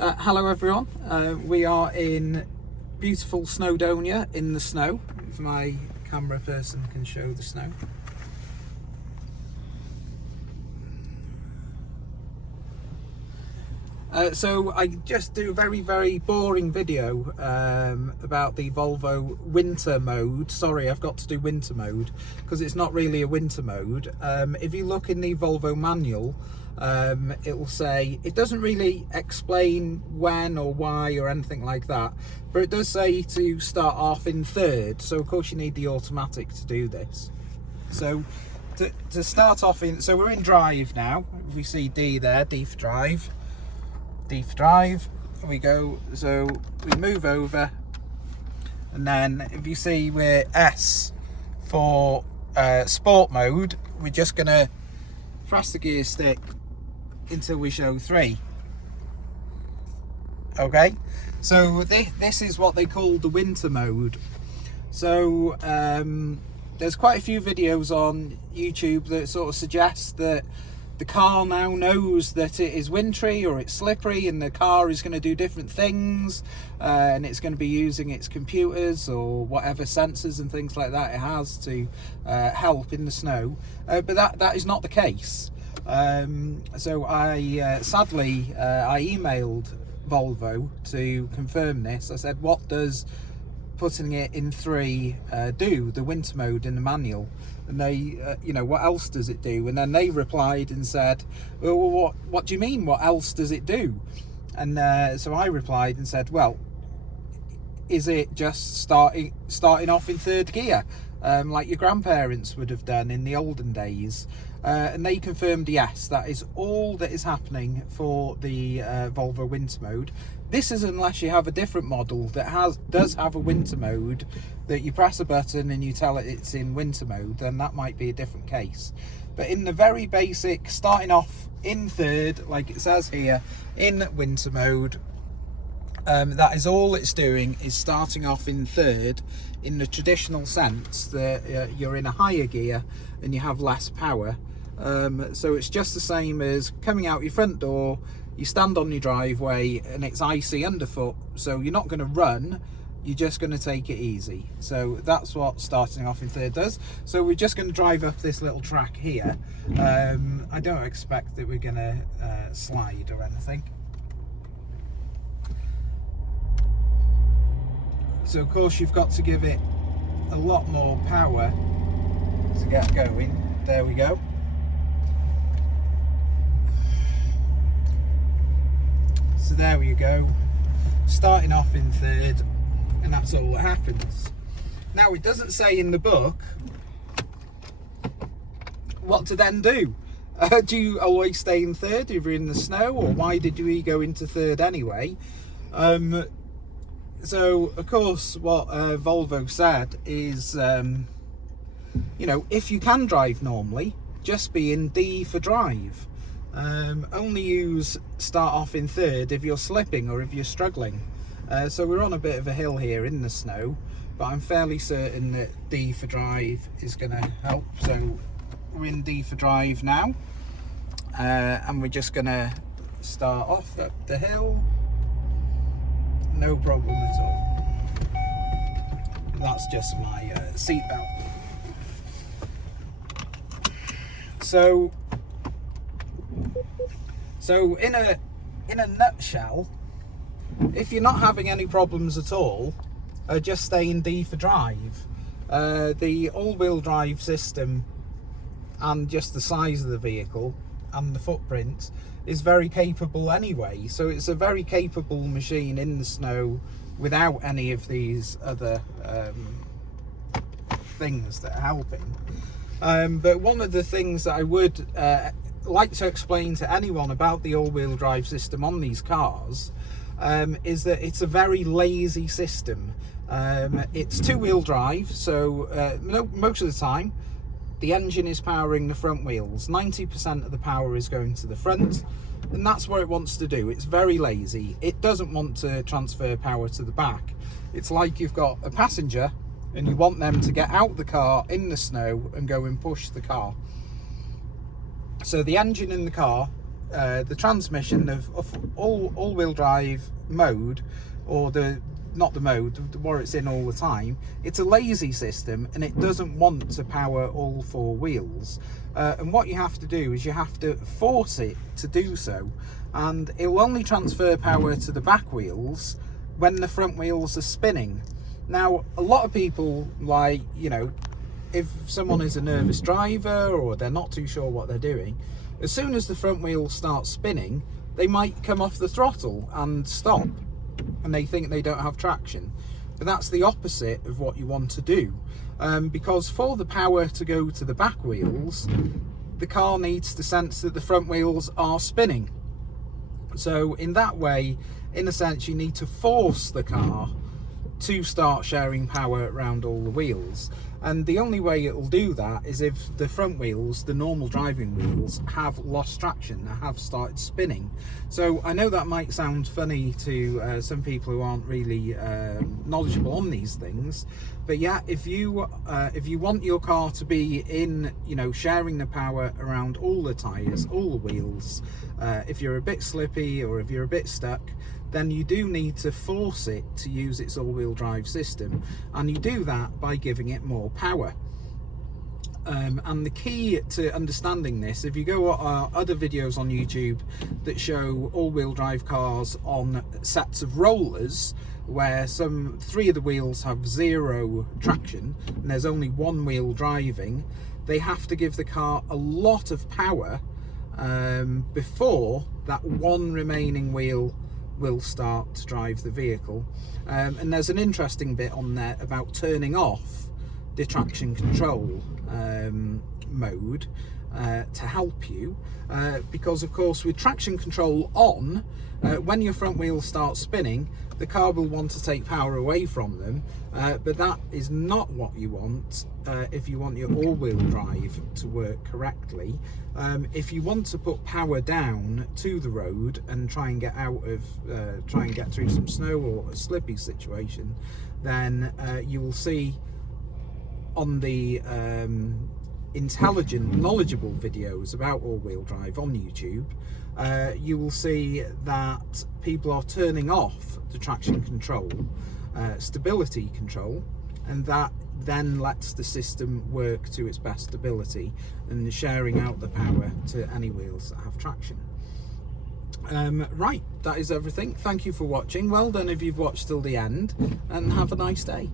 Hello everyone, we are in beautiful Snowdonia in the snow, if my camera person can show the snow. So I just do a very boring video about the Volvo winter mode. Sorry, I've got to do winter mode because it's not really a winter mode. If you look in the Volvo manual, it will say, it doesn't really explain when or why or anything like that, but it does say to start off in third, so of course you need the automatic to do this. So to start off in, so we're in drive now. We see D there, D for drive. D for drive, we go, so we move over, and then if you see we're S for sport mode, we're just gonna press the gear stick until we show 3. Okay, so this is what they call the winter mode. So there's quite a few videos on YouTube that sort of suggest that the car now knows that it is wintry or it's slippery, and the car is going to do different things, and it's going to be using its computers or whatever sensors and things like that it has to help in the snow, but that is not the case. So I sadly I emailed Volvo to confirm this. I said, what does putting it in 3 do, the winter mode in the manual? And they, you know, what else does it do? And then they replied and said, well, what do you mean, what else does it do? And so I replied and said, well, is it just starting off in 3rd gear, like your grandparents would have done in the olden days? And they confirmed, yes, that is all that is happening for the Volvo winter mode. This is unless you have a different model that does have a winter mode, that you press a button and you tell it it's in winter mode, then that might be a different case. But in the very basic, starting off in 3rd, like it says here, in winter mode, that is all it's doing, is starting off in 3rd in the traditional sense that you're in a higher gear and you have less power. So it's just the same as coming out your front door, you stand on your driveway and it's icy underfoot, so you're not going to run, you're just going to take it easy. So that's what starting off in 3rd does. So we're just going to drive up this little track here. I don't expect that we're going to slide or anything. So of course you've got to give it a lot more power to get going. There we go. So there we go, starting off in 3rd, and that's all that happens. Now it doesn't say in the book what to then do. Do you always stay in 3rd if you're in the snow, or why did you go into 3rd anyway? So of course what Volvo said is, you know, if you can drive normally, just be in D for drive. Only start off in 3rd if you're slipping or if you're struggling. So we're on a bit of a hill here in the snow, but I'm fairly certain that D for drive is going to help. So we're in D for drive now, and we're just going to start off up the hill, no problem at all. That's just my seat belt. So in a nutshell, if you're not having any problems at all, just stay in D for drive. The all-wheel drive system and just the size of the vehicle and the footprint is very capable anyway. So it's a very capable machine in the snow without any of these other things that are helping. But one of the things that I would like to explain to anyone about the all-wheel drive system on these cars is that it's a very lazy system. It's 2-wheel drive, so most of the time the engine is powering the front wheels. 90% of the power is going to the front, and that's what it wants to do. It's very lazy. It doesn't want to transfer power to the back. It's like you've got a passenger and you want them to get out the car in the snow and go and push the car. So the engine in the car the transmission of all-wheel drive mode, or not the mode, what it's in all the time. It's a lazy system, and it doesn't want to power all four wheels. And what you have to do is you have to force it to do so, and it will only transfer power to the back wheels when the front wheels are spinning. Now, a lot of people, like, you know, if someone is a nervous driver or they're not too sure what they're doing, as soon as the front wheels start spinning, they might come off the throttle and stop, and they think they don't have traction. But that's the opposite of what you want to do, because for the power to go to the back wheels, the car needs to sense that the front wheels are spinning. So in that way, in a sense, you need to force the car to start sharing power around all the wheels. And the only way it'll do that is if the front wheels, the normal driving wheels, have lost traction, have started spinning. So I know that might sound funny to some people who aren't really knowledgeable on these things, but yeah, if you want your car to be in, you know, sharing the power around all the tyres, all the wheels, if you're a bit slippy or if you're a bit stuck, then you do need to force it to use its all-wheel drive system, and you do that by giving it more power. And the key to understanding this, if you go on other videos on YouTube that show all-wheel drive cars on sets of rollers, where three of the wheels have zero traction and there's only one wheel driving, they have to give the car a lot of power before that one remaining wheel will start to drive the vehicle. And there's an interesting bit on there about turning off the traction control mode to help you, because of course with traction control on, when your front wheels start spinning, the car will want to take power away from them, but that is not what you want if you want your all-wheel drive to work correctly. If you want to put power down to the road and try and get through some snow or a slippy situation, then you will see on the intelligent, knowledgeable videos about all-wheel drive on YouTube, you will see that people are turning off the traction control, stability control, and that then lets the system work to its best ability and sharing out the power to any wheels that have traction. Right, that is everything. Thank you for watching. Well done if you've watched till the end, and have a nice day.